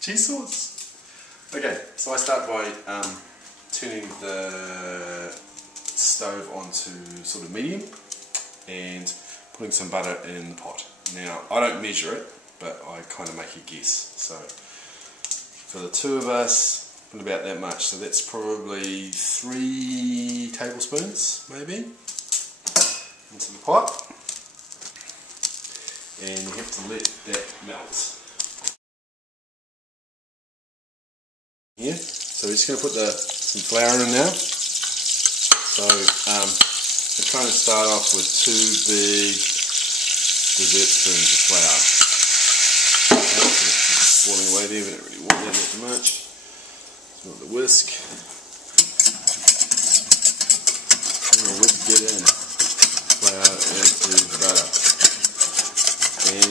Cheese sauce. Okay, so I start by turning the stove onto sort of medium and putting some butter in the pot. Now, I don't measure it, but I kind of make a guess. So, for the two of us, put about that much. So that's probably 3 tablespoons, maybe, into the pot. And you have to let that melt. Yeah, so we're just going to put some flour in now. So we're trying to start off with 2 big dessert spoons of flour. Okay, so it's boiling away there, we don't really want that too much. It's not the whisk. And we'll whisk it in. Flour into butter. And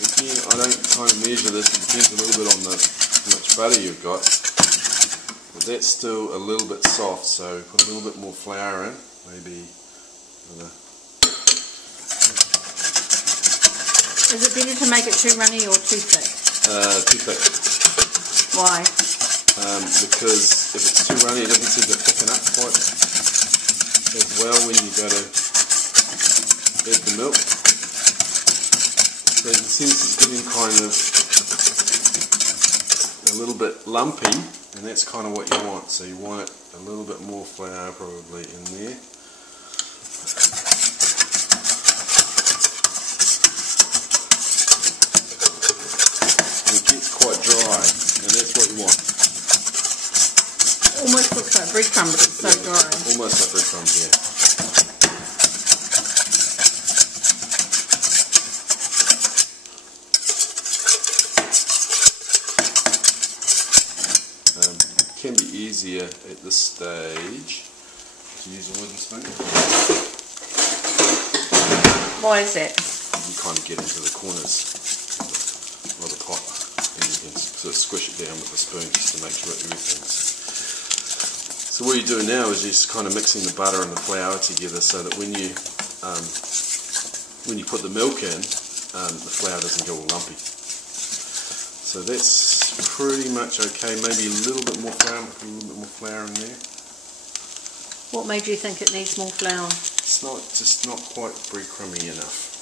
again, I don't kind of measure this, it depends a little bit on how much butter you've got. But that's still a little bit soft, so put a little bit more flour in, maybe another. Is it better to make it too runny or too thick? Too thick. Why? Because if it's too runny, it doesn't seem to thicken up quite as well when you go to add the milk. So you can see this is getting kind of a little bit lumpy, and that's kind of what you want. So you want it a little bit more flour probably in there. And it gets quite dry, and that's what you want. Almost looks like breadcrumb, but it's so dry. Almost like breadcrumbs, yeah. It can be easier at this stage to use a wooden spoon. Why is that? You kind of get into the corners of the pot, and you can sort of squish it down with the spoon just to make sure everything's. So what you're doing now is you're just kind of mixing the butter and the flour together so that when you put the milk in, the flour doesn't get all lumpy. So that's pretty much okay. Maybe a little bit more flour, put a little bit more flour in there. What made you think it needs more flour? It's just not quite breadcrumby enough.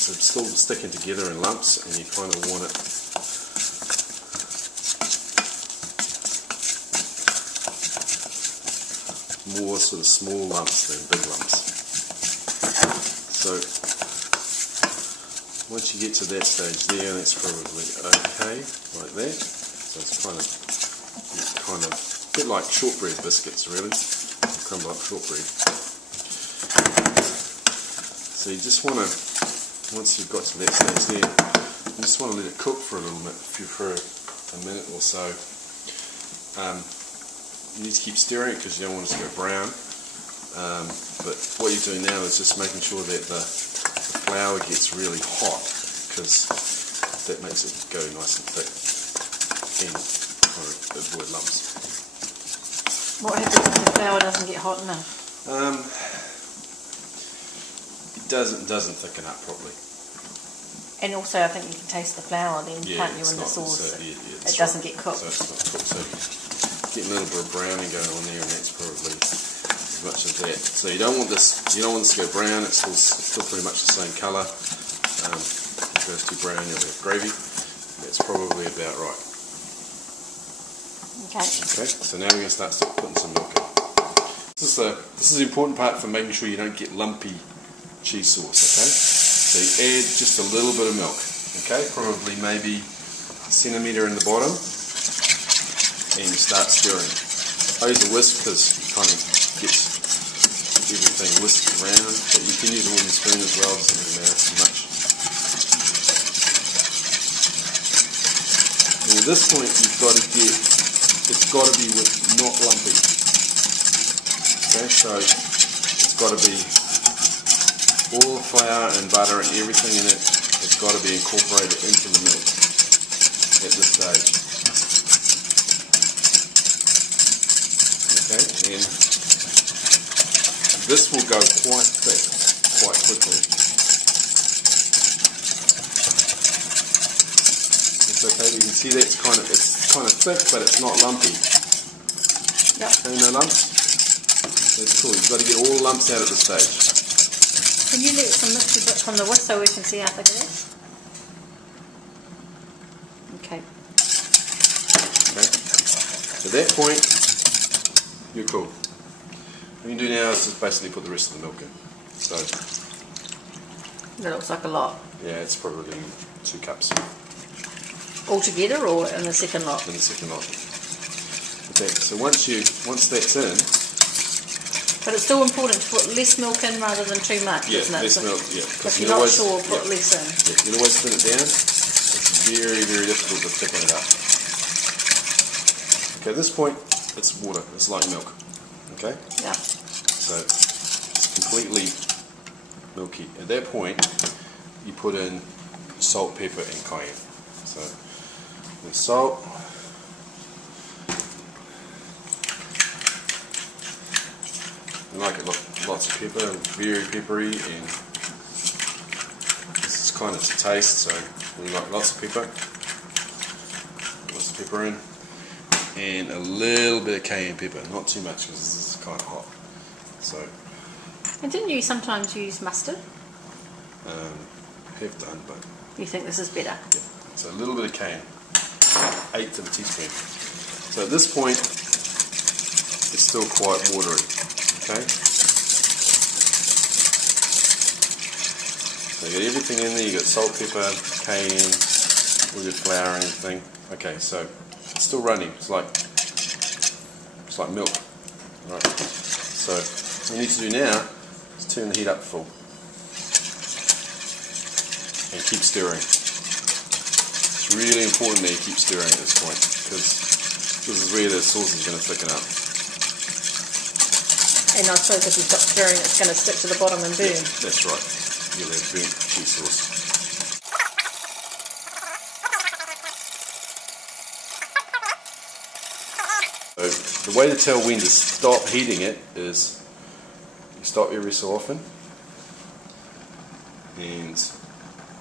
So it's still sticking together in lumps, and you kind of want it more sort of small lumps than big lumps. So once you get to that stage there, that's probably okay, like that. So it's kind of a bit like shortbread biscuits, really. Crumble up shortbread. So you just want to, once you've got to that stage there, you just want to let it cook for a little bit, for a minute or so. You need to keep stirring it because you don't want it to go brown. But what you're doing now is just making sure that the flour gets really hot, because that makes it go nice and thick and kind of avoid lumps. What happens if the flour doesn't get hot enough? It doesn't thicken up properly. And also, I think you can taste the flour then, can't you, in the sauce? So, it doesn't get cooked. So it's not cooked. So getting a little bit of browning going on there, and that's probably as much as that. So you don't want this. You don't want this to go brown. It's still pretty much the same colour. If it goes too brown, you'll have gravy. That's probably about right. Okay. Okay. So now we're going to start putting some milk in. This is the important part for making sure you don't get lumpy cheese sauce. Okay. So you add just a little bit of milk. Okay. Probably maybe a centimetre in the bottom. And you start stirring. I use a whisk because it kind of gets everything whisked around, but you can use a wooden spoon as well, doesn't really matter so much. And at this point it's got to be not lumpy. Okay, so it's got to be all the flour and butter and everything in it, it's got to be incorporated into the milk at this stage. Okay, and This will go quite thick, quite quickly. It's okay, you can see that it's kind of thick, but it's not lumpy. Yep. Okay, no lumps? That's cool, you've got to get all the lumps out at this stage. Can you let some mixy bit from the whisk so we can see how thick it is? Okay. Okay. So at that point, you're cool. What you can do now is just basically put the rest of the milk in. So that looks like a lot. yeah, it's probably 2 cups. All together or in the second lot? In the second lot. Okay, so once that's in. But it's still important to put less milk in rather than too much, Yeah, isn't it? less milk, yeah. If you're not sure, put less in. Yeah, you can always thin it down. It's very, very difficult to thicken it up. Okay, at this point, it's water. It's like milk. Okay? Yeah. So it's completely milky. At that point, you put in salt, pepper, and cayenne. So the salt. I like it lots of pepper, very peppery, and this is kind of to taste, so we like lots of pepper. Lots of pepper in. And a little bit of cayenne pepper, not too much because this is kind of hot. So. And didn't you sometimes use mustard? Have done, but. You think this is better? Yeah. So a little bit of cayenne, 1/8 of a teaspoon. So at this point, it's still quite watery. Okay. So you got everything in there. You got salt, pepper, cayenne, all your flour and everything. Okay, so it's still running. It's like milk. Right. So what we need to do now is turn the heat up full and keep stirring. It's really important that you keep stirring at this point because this is where the sauce is going to thicken up. And I suppose if you stop stirring, it's going to stick to the bottom and burn. Yeah, that's right. You'll have burnt cheese sauce. So the way to tell when to stop heating it is you stop every so often and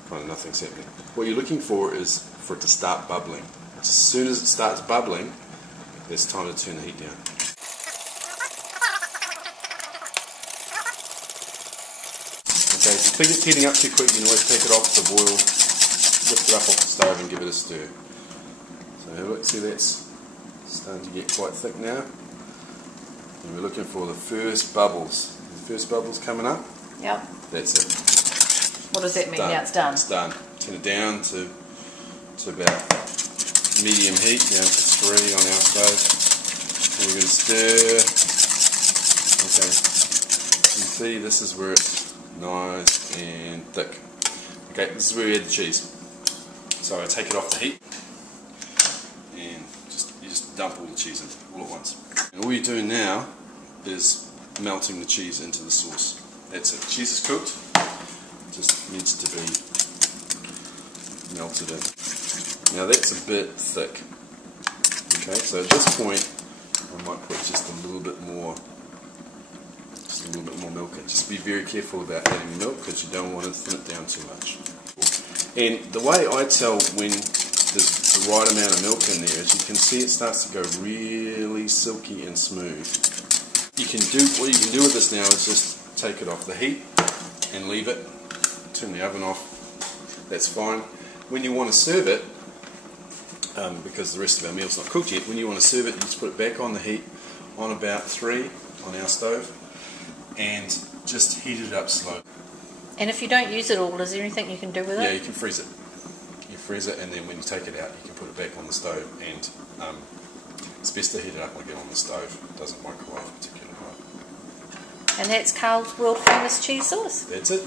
kind of nothing's happening. What you're looking for is for it to start bubbling. As soon as it starts bubbling, it's time to turn the heat down. Okay, so if you think it's heating up too quick, you can always take it off the boil, lift it up off the stove and give it a stir. So have a look, see that's starting to get quite thick now. And we're looking for the first bubbles. The first bubbles coming up. Yep. That's it. What does that mean? Done. Now it's done. It's done. Turn it down to about medium heat, down to 3 on our stove. And we're going to stir. Okay. You can see this is where it's nice and thick. Okay, this is where we add the cheese. So I take it off the heat and you just dump all the cheese in all at once. And all you're doing now is melting the cheese into the sauce. That's it. Cheese is cooked. It just needs to be melted in. Now that's a bit thick. Okay, so at this point I might put just a little bit more milk in. Just be very careful about adding milk because you don't want to thin it down too much. And the way I tell when there's the right amount of milk in there is you can see it starts to go really silky and smooth. What you can do with this now is just take it off the heat and leave it. Turn the oven off. That's fine. When you want to serve it, because the rest of our meal's not cooked yet, when you want to serve it, you just put it back on the heat on about 3 on our stove and just heat it up slow. And if you don't use it all, is there anything you can do with it? Yeah, you can freeze it. You freeze it, and then when you take it out, you can put it back on the stove. And it's best to heat it up again on the stove. It doesn't microwave particularly hot. And that's Karl's world famous cheese sauce. That's it.